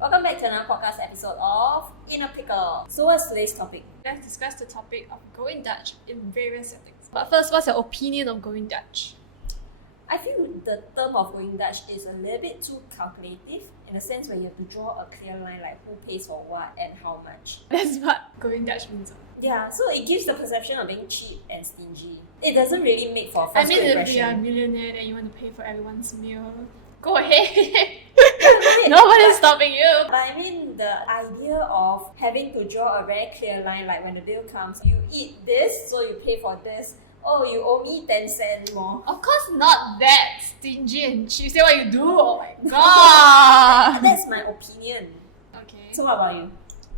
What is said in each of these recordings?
Welcome back to another podcast episode of A Pickle. So what's today's topic? Let's discuss the topic of going Dutch in various settings. But first, what's your opinion of going Dutch? I feel the term of going Dutch is a little bit too calculative in the sense where you have to draw a clear line like who pays for what and how much. That's what going Dutch means. Yeah, so it gives the perception of being cheap and stingy. It doesn't really make for a first if impression. you're a millionaire then you want to pay for everyone's meal, go ahead. Nobody's stopping you. But I mean the idea of having to draw a very clear line, like when the bill comes, you eat this, so you pay for this. Oh, you owe me 10 cents more. Of course not that stingy and cheap. Say what you do. Oh my god. That's my opinion. Okay. So what about you?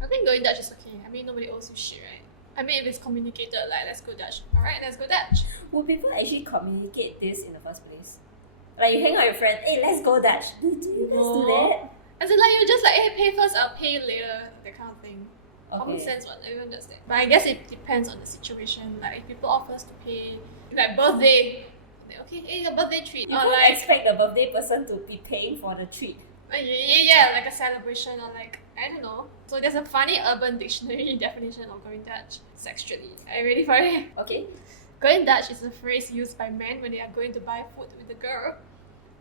I think going Dutch is okay. I mean, nobody owes you shit, right? I mean, if it's communicated, like, let's go Dutch. Alright, let's go Dutch. Would people actually communicate this in the first place? Like you hang out with your friend, hey, let's go Dutch. Do you guys do that? As in, like, you're just like, hey, pay first, I'll pay later, that kind of thing. Okay. Common sense, what everyone does that. But I guess it depends on the situation. Like, if people offer us to pay, like, birthday, like, okay, hey, a birthday treat. You Or don't like, expect the birthday person to be paying for the treat. yeah, like a celebration or like, I don't know. So there's a funny urban dictionary definition of going Dutch sexually. Are you ready for it? Okay? Going Dutch is a phrase used by men when they are going to buy food with the girl.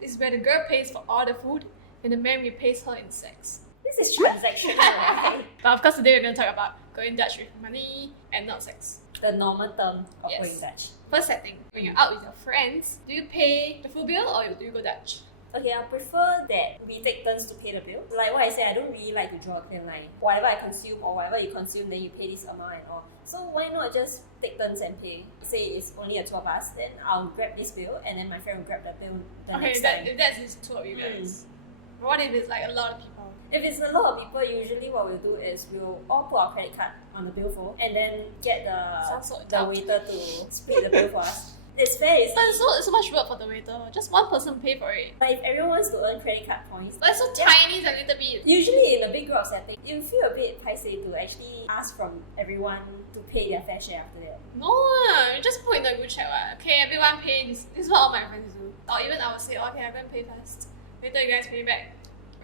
It's where the girl pays for all the food and the man repays her in sex. This is transactional, right? But of course today we're going to talk about going Dutch with money and not sex. The normal term of Yes. going Dutch. First setting, when you're out with your friends, do you pay the full bill or do you go Dutch? Okay, I prefer that we take turns to pay the bill. Like what I said, I don't really like to draw a clear line. Whatever I consume or whatever you consume, then you pay this amount and all. So why not just take turns and pay? Say it's only a 2 of us, then I'll grab this bill and then my friend will grab the bill the next time. If that's just 2 of you guys. But what if it's like a lot of people? If it's a lot of people, usually what we'll do is we'll all put our credit card on the bill fold and then get Sounds so the tough. waiter to split the bill for us. It's fair, But it's so much work for the waiter. Just one person pay for it. but if everyone wants to earn credit card points, But it's so tiny, it's a little bit. usually in a big group setting, you feel a bit paiseh to actually ask from everyone to pay their fair share after that. No, you just put in the group chat. Okay, everyone pay. This is what all my friends do. Or even I would say, okay, I'm going to pay first. Later you guys pay back.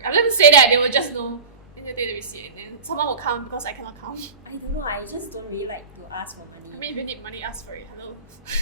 I don't say that, they will just know. Then they take the receipt. And then someone will count because I cannot count. I don't know, I just don't really like to ask for money. I mean, if you need money, ask for it. Hello.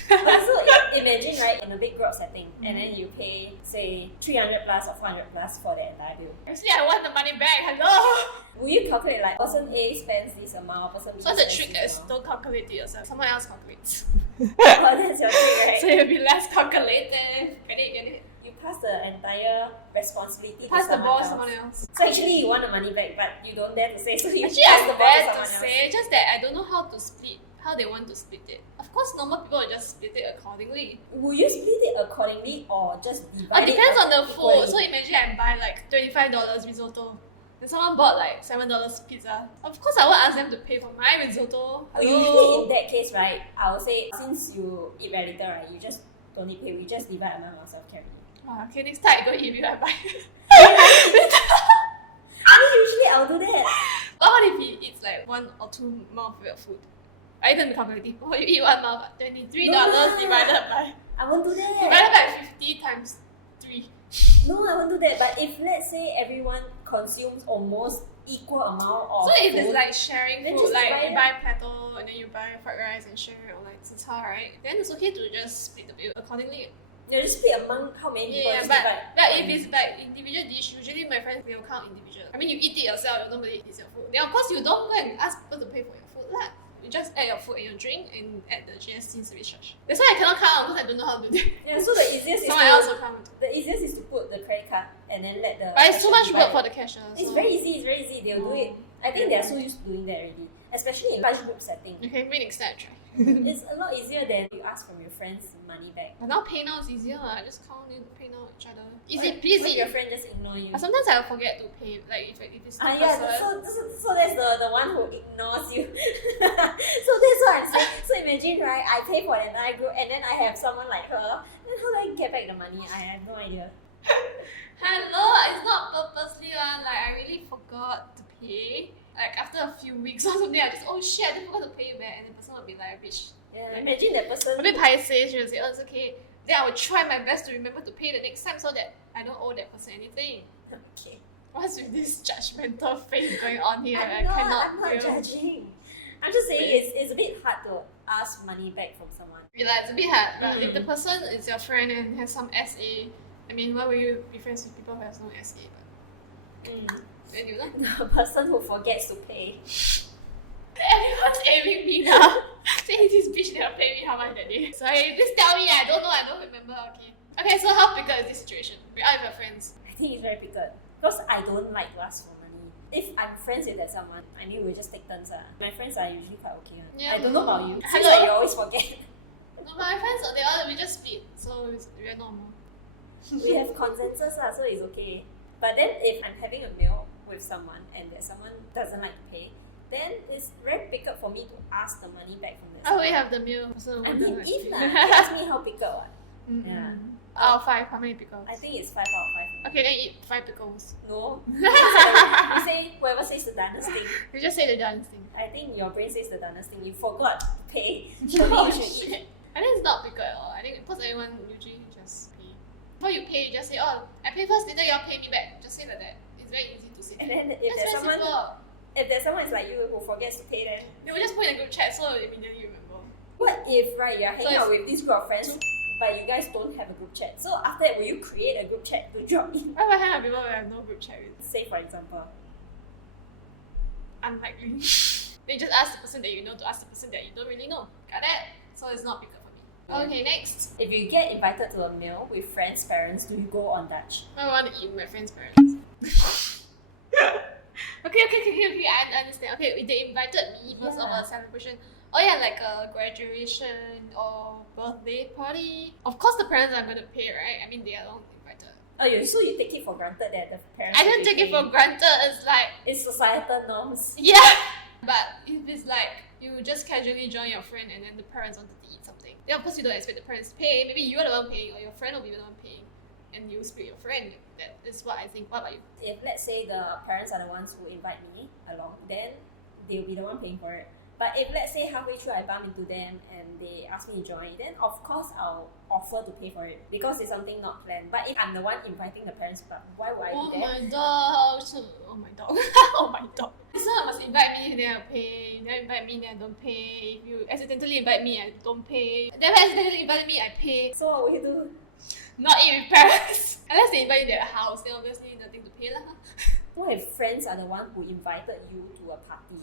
But so imagine, right, in a big group setting, and then you pay, say, 300 plus or 400 plus for the entire bill. Actually, I want the money back. Hello. Will you calculate like person A spends this amount, person B So the spends trick this is amount? don't calculate it yourself. Someone else calculates. Oh, that's your trick, right? So you'll be less calculated. Get it? You pass the entire responsibility Pass to the someone ball to else. someone else. So actually you want the money back, but you don't dare to say, so you Actually, pass I'm the ball bad to to someone else. say, just that I don't know how to split, how they want to split it. Of course, normal people will just split it accordingly. Will you split it accordingly or just It divide it? depends on the food. equally? So imagine I buy like $25 risotto. Then someone bought like $7 pizza. Of course, I will ask them to pay for my risotto. Well, usually in that case, right, I would say since you eat very little, right, you just don't need pay. We just divide among ourselves, carry. Okay, next time I go eat with I buy. Usually I'll do that. But what if he eats like 1 or 2 mouth of your food? Are you going to be calculative? Oh, you eat 1 mouth, $23 No. divided by I won't do that. divided by 50 times 3. No, I won't do that. But if let's say everyone consumes almost equal amount of So if food, it's like sharing then food, just like divide you buy platter and then you buy fried rice and share or like zi char, right? Then it's okay to just split the bill accordingly. you just split among how many people. Yeah, just but divide. if it's like individual dish, usually my friends will count individual. I mean, you eat it yourself, nobody eats your food. Then of course you don't go and ask people to pay for your food lah. You just add your food and your drink and add the GST service charge. That's why I cannot count because I don't know how to do that. Yeah, so the easiest is Someone else to, will count. the easiest is to put the credit card and then let the. But it's too much cashier work divide. for the cashier. It's so- very easy. It's very easy. They'll do it. I think they're so used to doing that already, especially in large group setting. Okay, maybe next time I try. It's a lot easier than you ask from your friends money back. But now pay now is easier. I just count and pay now each other. Easy What if peasy. your friend just ignore you? But sometimes I will forget to pay. Like if it's two Yeah, person. so that's the one who ignores you. So that's what I'm saying. So imagine, right, I pay for the entire group and then I have someone like her. Then how do I get back the money? I have no idea. Hello, it's not purposely one. Like I really forgot to pay. Like after a few weeks or something, I just shit, I forgot to pay you back, and the person will be like, bitch. Yeah, imagine that person. A bit paiseh, she will say, oh, it's okay. then I will try my best to remember to pay the next time so that I don't owe that person anything. Okay. What's with this judgmental face going on here? I'm not deal. judging. I'm just saying it's a bit hard to ask money back from someone. Yeah, it's a bit hard. But if the person is your friend and has some SA, I mean, why will you be friends with people who have no SA? But then you know. The person who forgets to pay. Everyone's aiming me now. Say this bitch never pay me how much that day. Sorry, please tell me. I don't know. I don't remember. Okay, so how pickle is this situation? We are with your friends. I think it's very pickle. Because I don't like to ask for money. If I'm friends with that someone, I mean we'll just take turns. My friends are usually quite okay. Yeah. I don't know about you. Seems like you always forget. No, my friends, we just split. So it's very normal. We have consensus, so it's okay. But then if I'm having a meal with someone and that someone doesn't like to pay, then it's very pickle for me to ask the money back from that. Oh, we have the meal. So I mean, if you ask me how pickle, yeah. Out of 5, how many pickles? I think it's 5 out of 5. Okay, then eat 5 pickles. No. You say whoever says the dumbest thing. You just say the dance thing. I think your brain says the dumbest thing. You forgot to pay. Oh, You should eat. I think it's not pickle at all. I think because everyone usually just pay. Before you pay, you just say, oh, I pay first, later y'all pay me back. Just say like that. It's very easy to say. And then if there's someone is like you who forgets to pay, then they will just put in a group chat so immediately remember. what if you're hanging out with this group of friends but you guys don't have a group chat? So after that, will you create a group chat to drop in? Why would I hang out with people who have no group chat with? Say for example. Unlikely. They just ask the person that you know to ask the person that you don't really know. Got that? So it's not pickle for me. Okay, next. If you get invited to a meal with friends' parents, do you go on Dutch? I want to eat with my friend's parents. Okay, I understand. Okay, they invited me because of a celebration. Oh yeah, like a graduation or birthday party. Of course the parents are going to pay, right? I mean, they are not invited. Oh, so you take it for granted that the parents I don't take it for granted. It's like... It's societal norms. Yeah! But if it's like, you just casually join your friend and then the parents wanted to eat something, then of course you don't expect the parents to pay. Maybe you're the one paying or your friend will be the one paying. And you split your friend. That is what I think. What about you? If let's say the parents are the ones who invite me along, then they'll be the one paying for it. But if let's say halfway through I bump into them and they ask me to join, then of course I'll offer to pay for it because it's something not planned. But if I'm the one inviting the parents, but why would I do that? My dog. Oh my dog. Oh my dog. Someone must invite me, then I pay. Then invite me, then I don't pay. If you accidentally invite me, I don't pay. Then accidentally invite me, I pay. So what will you do? Not eat with parents. Unless they invite you to their house, then obviously nothing to pay lah. What if friends are the one who invited you to a party?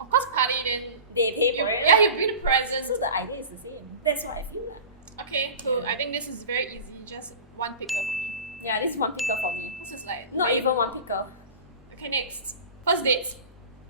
Of course party then. They pay for it? Yeah, you bring the presents. So the idea is the same. That's what I feel like. Okay, so I think this is very easy. Just one pickle for me. Yeah, this is one pickle for me. This is like... Not even one pickle. Okay, next. First dates.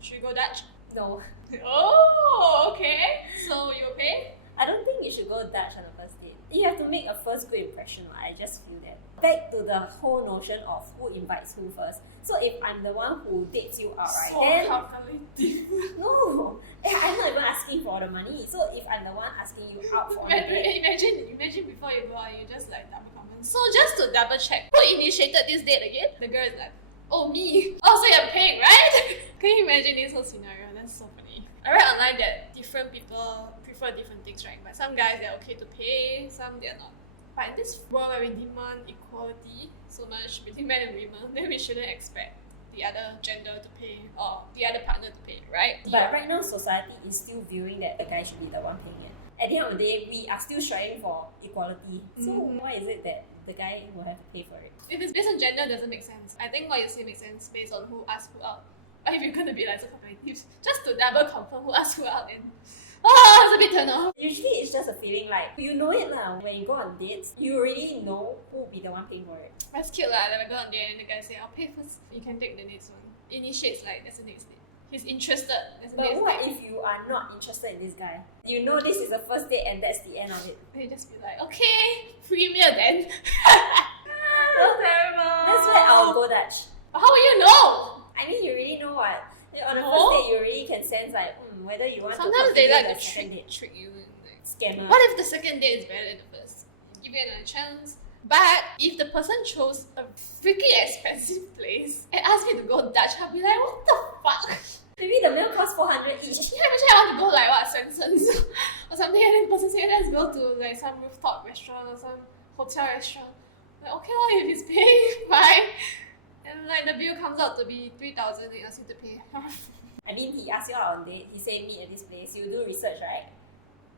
Should we go Dutch? No. Oh, okay. So you pay? I don't think you should go Dutch on the first date. You have to make a first good impression. I just feel that. Back to the whole notion of who invites who first. So if I'm the one who dates you out, right? So then calculative. no, I'm not even asking for the money. So if I'm the one asking you out for a date, Imagine before you go out, you just like double comment. So just to double check, who initiated this date again? The girl is like, oh me. Oh, so you're paying, right? Can you imagine this whole scenario? That's so funny. I read online that different people prefer different things, right? But some guys they're okay to pay, some they're not. But in this world where we demand equality so much between men and women, then we shouldn't expect the other gender to pay or the other partner to pay, right? but right now society is still viewing that the guy should be the one paying it. At the end of the day, we are still striving for equality. So why is it that the guy will have to pay for it? If it's based on gender, it doesn't make sense. I think what you say makes sense based on who asked who out. But if you're going to be like so competitive, just to double confirm who asked who out, then it's a bit turn off. Usually it's just a feeling like you know it now. When you go on dates, you already know who will be the one paying for it. That's cute lah. That I go on date and the guy say, I'll pay first. You can take the next one. Initiates like that's the next date. He's interested. That's the But next what date. if you are not interested in this guy? You know this is the first date and that's the end of it. They just be like, okay, free meal then. So terrible. That's why I'll go Dutch. But how will you know? I mean, you already know what. On the No. first date, you already can sense like whether you want Sometimes to they continue like the to second date. trick you. Like, Scammer. what if the second date is better than the first? Give you another chance. But if the person chose a freaking expensive place and asked me to go Dutch, I'll be like, what the fuck? Maybe the meal costs 400 each. Yeah, imagine I want to go like what, Swenson's or something, and then the person say, let's go to like some rooftop restaurant or some hotel restaurant. Like, okay lah, if he's paying, fine. And like the bill comes out to be 3,000, they ask you to pay. I mean, he asked you out on date. He said meet at this place. You do research, right?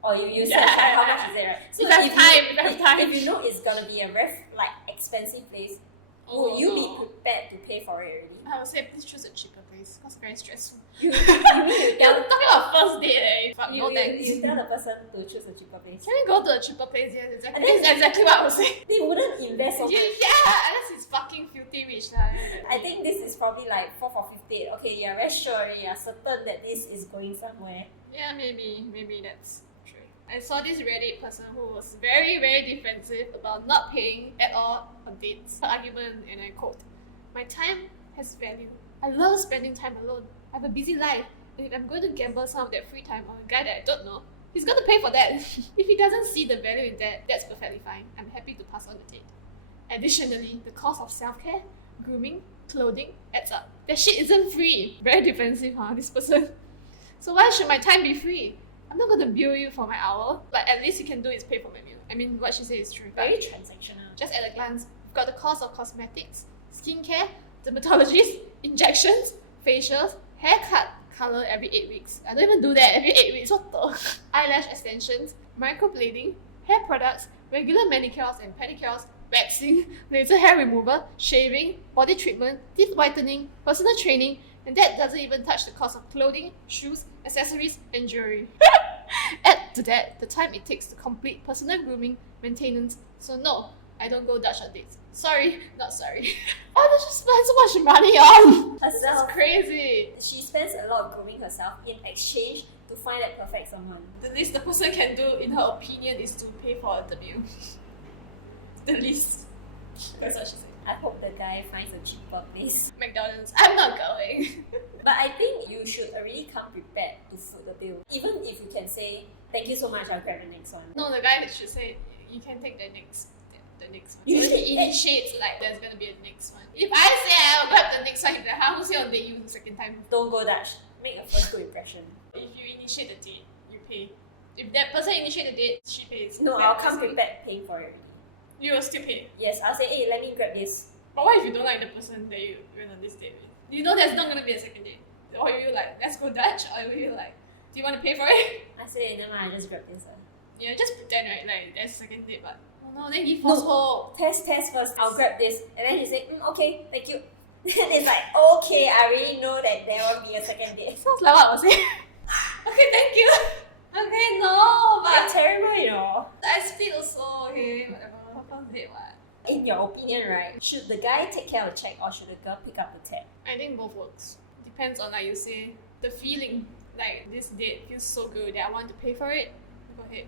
Or you search like, how much is it, right? So if you know it's gonna be a very expensive place, would you be prepared to pay for it already? I would say please choose a cheaper place because it's very stressful. You mean You're talking about first date, Fuck, no thanks. you tell the person to choose a cheaper place. Can we go to a cheaper place? Yes, exactly. That's exactly what I was saying. They wouldn't invest so much. Yeah, unless it's fucking filthy rich lah. I think this is probably like 4 for 50. Okay, you're very sure, you're certain that this is going somewhere. Yeah, maybe that's true. I saw this Reddit person who was very, very defensive about not paying at all on dates. Her argument, and I quote, "My time has value. I love spending time alone. I have a busy life. And if I'm going to gamble some of that free time on a guy that I don't know, he's going to pay for that. If he doesn't see the value in that, that's perfectly fine. I'm happy to pass on the date. Additionally, the cost of self-care, grooming, clothing adds up. That shit isn't free." Very defensive, huh, this person. So why should my time be free? I'm not going to bill you for my hour. But at least you can do is pay for my meal. I mean, what she said is true. Very transactional. Just at a glance, we've got the cost of cosmetics, skincare, dermatologists, injections, facials, haircut, color every 8 weeks. I don't even do that every 8 weeks. What the? Eyelash extensions, microblading, hair products, regular manicures and pedicures, waxing, laser hair removal, shaving, body treatment, teeth whitening, personal training, and that doesn't even touch the cost of clothing, shoes, accessories, and jewelry. Add to that the time it takes to complete personal grooming, maintenance. So no, I don't go Dutch on dates. Sorry, not sorry. Why did you spend so much money on? Herself. That's crazy. She spends a lot of grooming herself in exchange to find that perfect someone. The least the person can do, in her opinion, is to pay for the bill. The least. That's what she said. I hope the guy finds a cheaper place. McDonald's. I'm not going. But I think you should already come prepared to foot the bill. Even if you can say, "Thank you so much, I'll grab the next one." No, the guy should say, "You can take the next one." You so he initiates like there's gonna be a next one. If I say I'll grab the next one, he'll be like, "How who's here on date you the second time?" Don't go Dutch. Make a first good impression. If you initiate the date, you pay. If that person initiate the date, she pays. No, I'll come prepared paying for it already. You will still pay. Yes, I'll say, "Hey, let me grab this." But what if you don't like the person that you went on this date with? You know there's not gonna be a second date. Or you like, "Let's go Dutch," or you like, "Do you want to pay for it?" I say, "Never mind, I just grab this." Yeah, just pretend, right? Like there's a second date, but oh no, then he false hope. Test first. I'll grab this, and then he say, "Okay, thank you." Then it's like, okay, I already know that there won't be a second date. Sounds like what I was saying. Okay, thank you. Okay, no, You're but terrible, you know. I split also. Okay, whatever. First date, what? In your opinion, right, should the guy take care of the check or should the girl pick up the tab? I think both works. Depends on, like you say, the feeling. Like this date feels so good that I want to pay for it. Go ahead.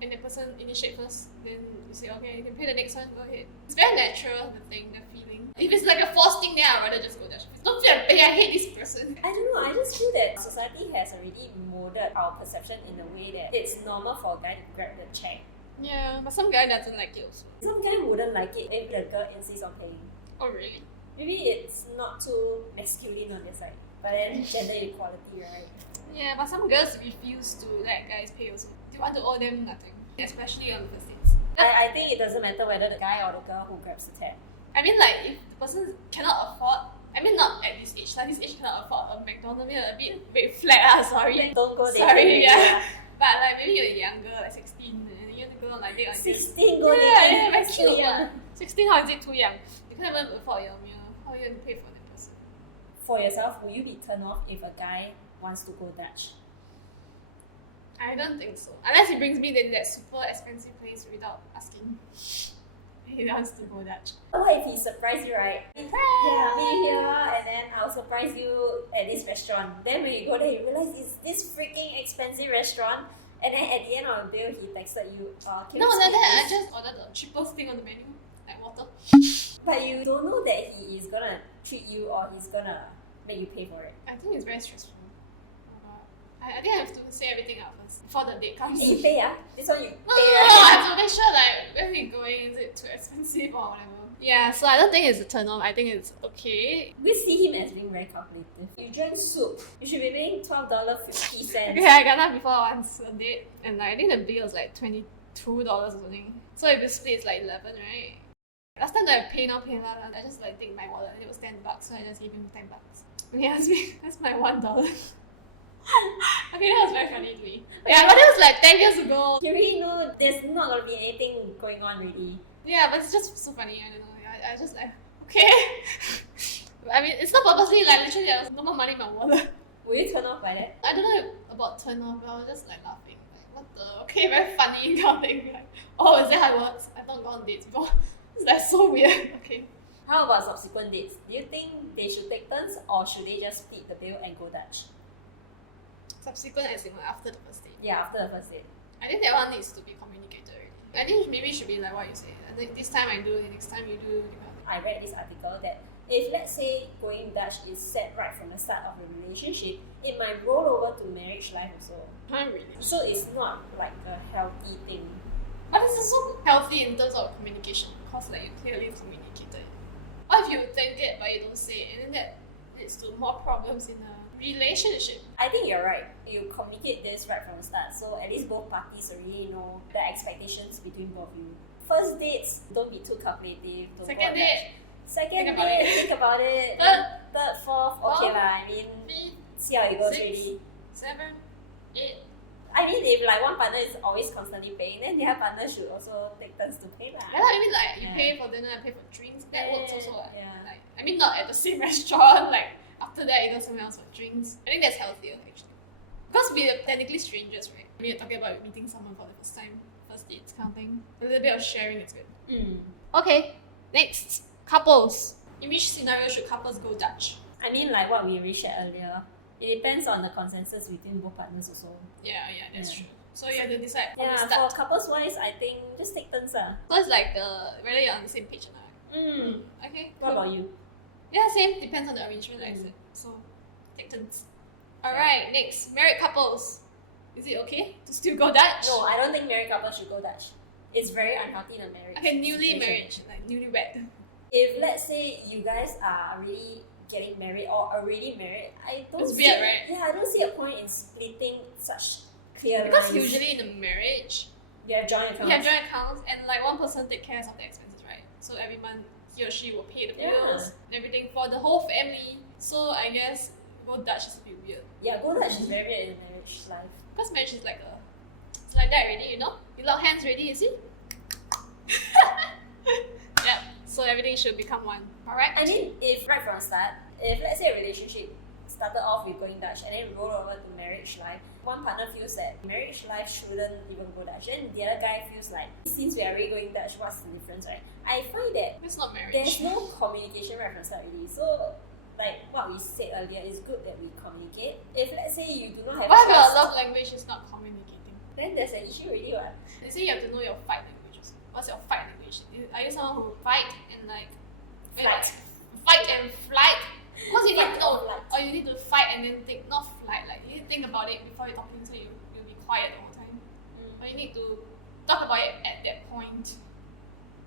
And the person initiate first, then you say, "Okay, you can pay the next one." Go ahead. It's very natural, the feeling. If it's like a forced thing, then I'd rather just go Dutch. Don't feel like, I hate this person. I don't know, I just feel that society has already molded our perception in a way that it's normal for a guy to grab the check. Yeah, but some guy doesn't like it also. Some guy wouldn't like it if the girl insists on paying. Oh really? Maybe it's not too masculine on their side, but then gender equality, right? Yeah, but some girls refuse to let guys pay also. They want to owe them nothing, especially on the first dates. I think it doesn't matter whether the guy or the girl who grabs the tab. I mean, like, if the person cannot afford, I mean, not at this age, like, this age cannot afford a McDonald's meal, a bit red flag, sorry. Don't go there. Sorry, yeah. But, like, maybe you're younger, like 16, and you want to go on, like, date on 16 go there. Yeah, very cute. Yeah. 16, how is it too young? You can't even afford your meal. How are you going to pay for that person? For yourself, will you be turned off if a guy wants to go Dutch? I don't think so. Unless he brings me to that super expensive place without asking. He wants to go Dutch. What if he surprised you, right? Yeah, me here, and then I'll surprise you at this restaurant. Then when you go there, you realize it's this freaking expensive restaurant. And then at the end of the bill, he texted you, can No, you then skip I this? just ordered the cheapest thing on the menu, like water. But you don't know that he is gonna treat you or he's gonna make you pay for it. I think it's very stressful. I think I have to say everything out first before the date comes. Hey, you pay, This one you No, pay, I have to make sure like where we going, is it too expensive or whatever. Yeah, so I don't think it's a turn on. I think it's okay. We see him as being very calculative. You drank soup, you should be paying $12.50. Okay, I got that before once a date, and I think the bill was like $22 or something. So basically it's like 11, right? Last time I pay now, I just like take my wallet and it was $10, so I just gave him $10. And he asked me, that's my $1. Okay, that was very funny to me. Yeah, but it was like 10 years ago. You really know there's not gonna be anything going on really. Yeah, but it's just so funny. I don't know. I just like, okay. I mean, it's not purposely, like literally there was no more money in my wallet. Will you turn off by that? I don't know about turn off, but I was just like laughing. Like, what the? Okay, very funny kind of thing. Like, oh, is that how it works? I've not gone on dates before. That's so weird. Okay. How about subsequent dates? Do you think they should take turns or should they just split the bill and go Dutch? Subsequent as in after the first date. Yeah, after the first date. I think that one needs to be communicated already. I think maybe it should be like what you say. I think this time I do, the next time you do. I read this article that if let's say going Dutch is set right from the start of the relationship, it might roll over to marriage life also. Not really. So it's not like a healthy thing. But it's also healthy in terms of communication because like you clearly communicated. What if you think it but you don't say it, and then that leads to more problems in a relationship? I think you're right. You communicate this right from the start, so at least both parties already know the expectations between both of you. First dates, don't be too calculative. Don't Second date, Second think about date, it. think about it. Third, fourth, okay lah. I mean, fifth, see how it goes 6, really. 7, 8. I mean, if like one partner is always constantly paying, then the other partner should also take turns to pay lah. Yeah, I mean like you Yeah. pay for dinner, I pay for drinks. That works also. Yeah. Like, I mean not at the same restaurant. Like after that, you go somewhere else for drinks. I think that's healthier actually. Because we're technically strangers, right? We're talking about meeting someone for the first time, first dates kind of thing. A little bit of sharing is good. Okay, next, couples. In which scenario should couples go Dutch? I mean, like what we already shared earlier, it depends on the consensus between both partners also. Yeah, that's Yeah. true. So you have to decide from Yeah, the for start. couples wise, I think just take turns lah. So it's like whether you're on the same page or not. Okay. What about you? Yeah, same. Depends on the arrangement, like I said. So take turns. Alright, next. Married couples. Is it okay to still go Dutch? No, I don't think married couples should go Dutch. It's very unhealthy in a marriage. Okay, newly situation. married, like newlywed. If let's say you guys are really getting married or already married, I don't It's see weird, right? Yeah, I don't see a point in splitting such clear Because lines. usually in a marriage, you have joint accounts. you have joint accounts and like one person takes care of the expenses, right? So every month he or she will pay the bills and everything for the whole family. So I guess go Dutch is a bit weird. Yeah, go Dutch is very weird in marriage life. Because marriage is like it's like that already, you know? You lock hands already, you see? Yep. So everything should become one. Alright? I mean, if right from the start, if let's say a relationship started off with going Dutch and then roll over to marriage life, one partner feels that marriage life shouldn't even go Dutch, and the other guy feels like, since we are already going Dutch, what's the difference, right? I find that It's not marriage. there's no communication right from the start really. So, like what we said earlier, it's good that we communicate. If let's say you do not have What if your trust, love language is not communicating? then there's an issue already, what? They say you have to know your fight languages. What's your fight language? Are you someone who fight and like Flight. fight and flight? Because you need Fight to know, or flight. or you need to fight and then think, not flight. Like you need to think about it before you're talking, so you'll be quiet the whole time. But you need to talk about it at that point.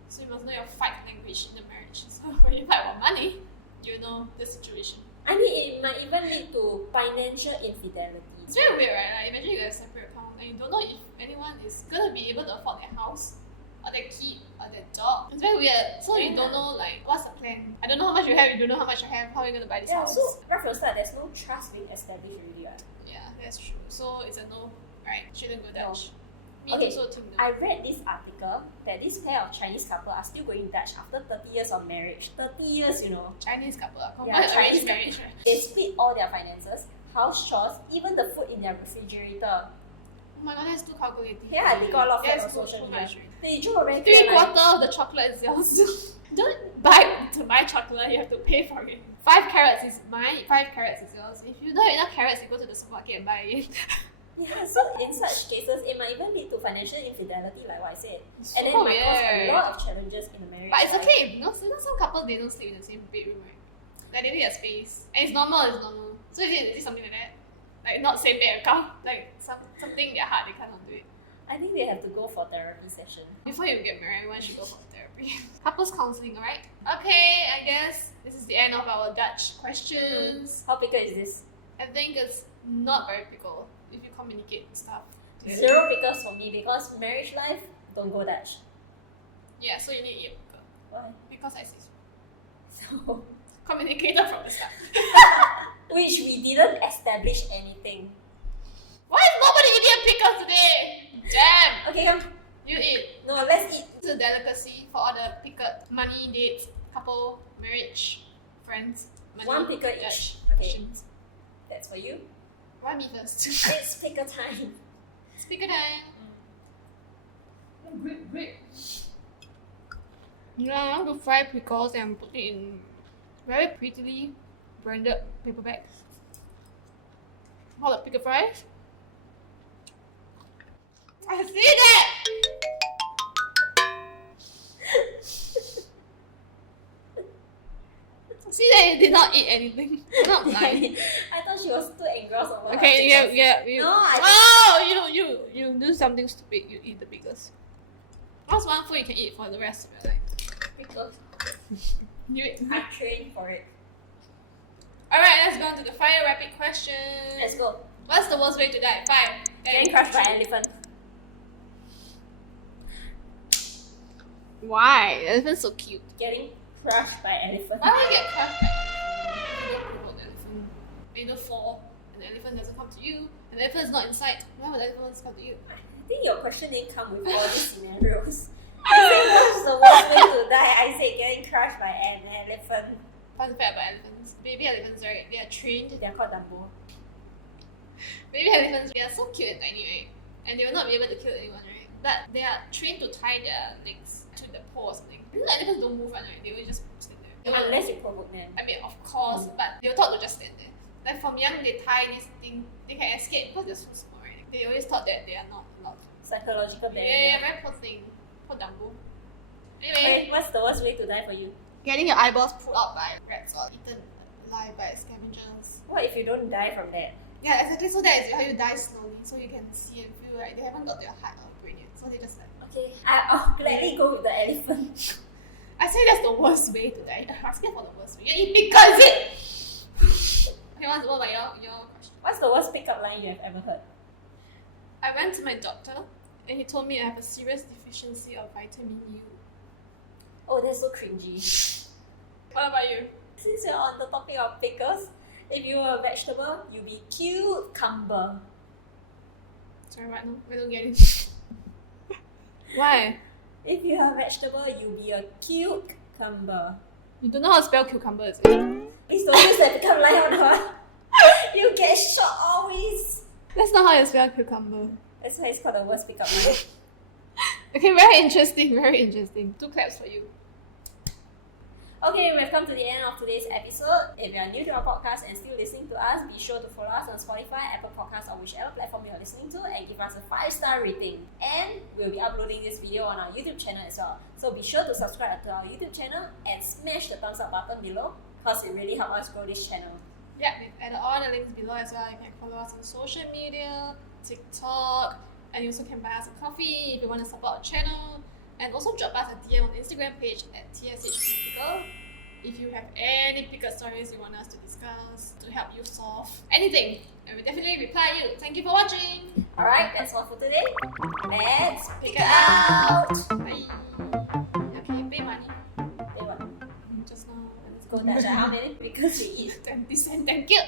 So you must know your fight language in the marriage. So when you fight about money, you know the situation. I mean, it might even lead to financial infidelity. It's very weird, right? Like imagine you have a separate account and you don't know if anyone is gonna be able to afford their house or their kid or their dog. It's very weird. So you don't know like what's the plan. I don't know how much you have, you don't know how much you have, how are you gonna buy this Yeah, house? so right from the start, there's no trust being established already, right? Yeah, that's true. So it's a no, right? Shouldn't go Dutch. Me Okay, also think no. I read this article that this pair of Chinese couple are still going Dutch after 30 years of marriage. 30 years, you know. Chinese couple, Yeah, arranged Chinese marriage, right? They split all their finances, house chores, even the food in their refrigerator. Oh my god, that's too calculated. Yeah, they got a lot of That's that on social too media. much, right? They drew a very clear Three line. quarter of the chocolate is yours. Don't buy to buy chocolate, you have to pay for it. 5 carrots is mine, 5 carrots is yours. If you don't have enough carrots, you go to the supermarket and buy it. Yeah, so in such cases, it might even lead to financial infidelity, like what I said. It's And then it super might cause a weird. lot of challenges in the marriage. But it's life. okay, because you know some couples they don't sleep in the same bedroom, right? Like they need a space. And it's normal. So is it something like that? Like not same bed account? Like something their heart they cannot do it. I think they have to go for therapy session. Before you get married, one should go for therapy. Couples counseling, alright? Okay, I guess this is the end of our Dutch questions. How pickle is this? I think it's not very pickle if you communicate stuff. Zero pickles for me because marriage life, don't go Dutch. Yeah, so you need to eat a pickle. Why? Because I see. So, Communicated from the start. which we didn't establish anything. Why is nobody eating a pickle today? Damn! Okay, come. You eat. No, let's eat. It's a delicacy for all the pickled money, dates, couple, marriage, friends. Money, One pickle each. Dutch, Okay. Christians. That's for you. Why me first? It's pickle time. It's pickle time. Great. Yeah, I want to fry pickles and put it in very prettily branded paper bags. All the pickle fries. I see that! See that you did not eat anything. Not lying. I thought she was too engrossed on what Okay, her pickles. yeah. No, You do something stupid. You eat the pickles. What's one food you can eat for the rest of your life? Pickles. You I trained for it. Alright, let's go on to the final rapid question. Let's go. What's the worst way to die? 5. Getting crushed by an elephant. Why? The elephant's so cute. Getting crushed by an elephant. Why would you get crushed by an elephant? You don't provoke the elephant. You don't fall, and the elephant doesn't come to you, and the elephant is not inside. Why would the elephant come to you? I think your question didn't come with all these scenarios. You said what's the worst way to die? I said getting crushed by an elephant. Fun fact about elephants. Baby elephants, right? They are trained. They're called Dumbo. Baby elephants, they are so cute and tiny, right? And they will not be able to kill anyone, right? But they are trained to tie their legs to the pole or something. Because elephants don't move, right? They will just stand there. They will- Unless you provoke them. I mean, of course, but they were taught to just stand there. Like from young, they tie this thing. They can escape because they're so small, right? They always thought that they are not allowed. Psychological Yeah, barrier. very poor thing. Poor Dumbo. Anyway, Okay, what's the worst way to die for you? getting your eyeballs pulled out by rats or eaten alive by scavengers. What if you don't die from that? Yeah, exactly. So that is how you die slowly, so you can see and feel like they haven't got to your heart or brain yet. So they just like. Okay, I'll gladly go with the elephant. I say that's the worst way to die. I'm asking for the worst way. You eat pickle, is it? Okay, what about your question? What's the worst pickup line you have ever heard? I went to my doctor and he told me I have a serious deficiency of vitamin U. Oh, that's so cringy. What about you? Since you're on the topic of pickles, if you were a vegetable, you'd be cucumber. Sorry, what? No, I don't get it. Why? If you're a vegetable, you'll be a cucumber. You don't know how to spell cucumber, is it? Please don't use that pickup line on her. You get shot always. That's not how you spell cucumber. That's why it's called the worst pickup line. Okay, very interesting, very interesting. 2 claps for you. Okay, we've come to the end of today's episode. If you are new to our podcast and still listening to us, be sure to follow us on Spotify, Apple Podcasts, or whichever platform you're listening to, and give us a 5-star rating. And we'll be uploading this video on our YouTube channel as well. So be sure to subscribe to our YouTube channel and smash the thumbs up button below, because it really helps us grow this channel. Yeah, we've added all the links below as well. You can follow us on social media, TikTok, and you also can buy us a coffee if you want to support our channel. And also drop us a DM on the Instagram page at TSH if you have any pickle stories you want us to discuss to help you solve anything. And we'll definitely reply you. Thank you for watching. Alright, that's all for today. Let's pick it out. Bye. Okay, pay money. Wait, what? Just now. Let's go, Tasha. How many pickles you eat? 20 cents, thank you.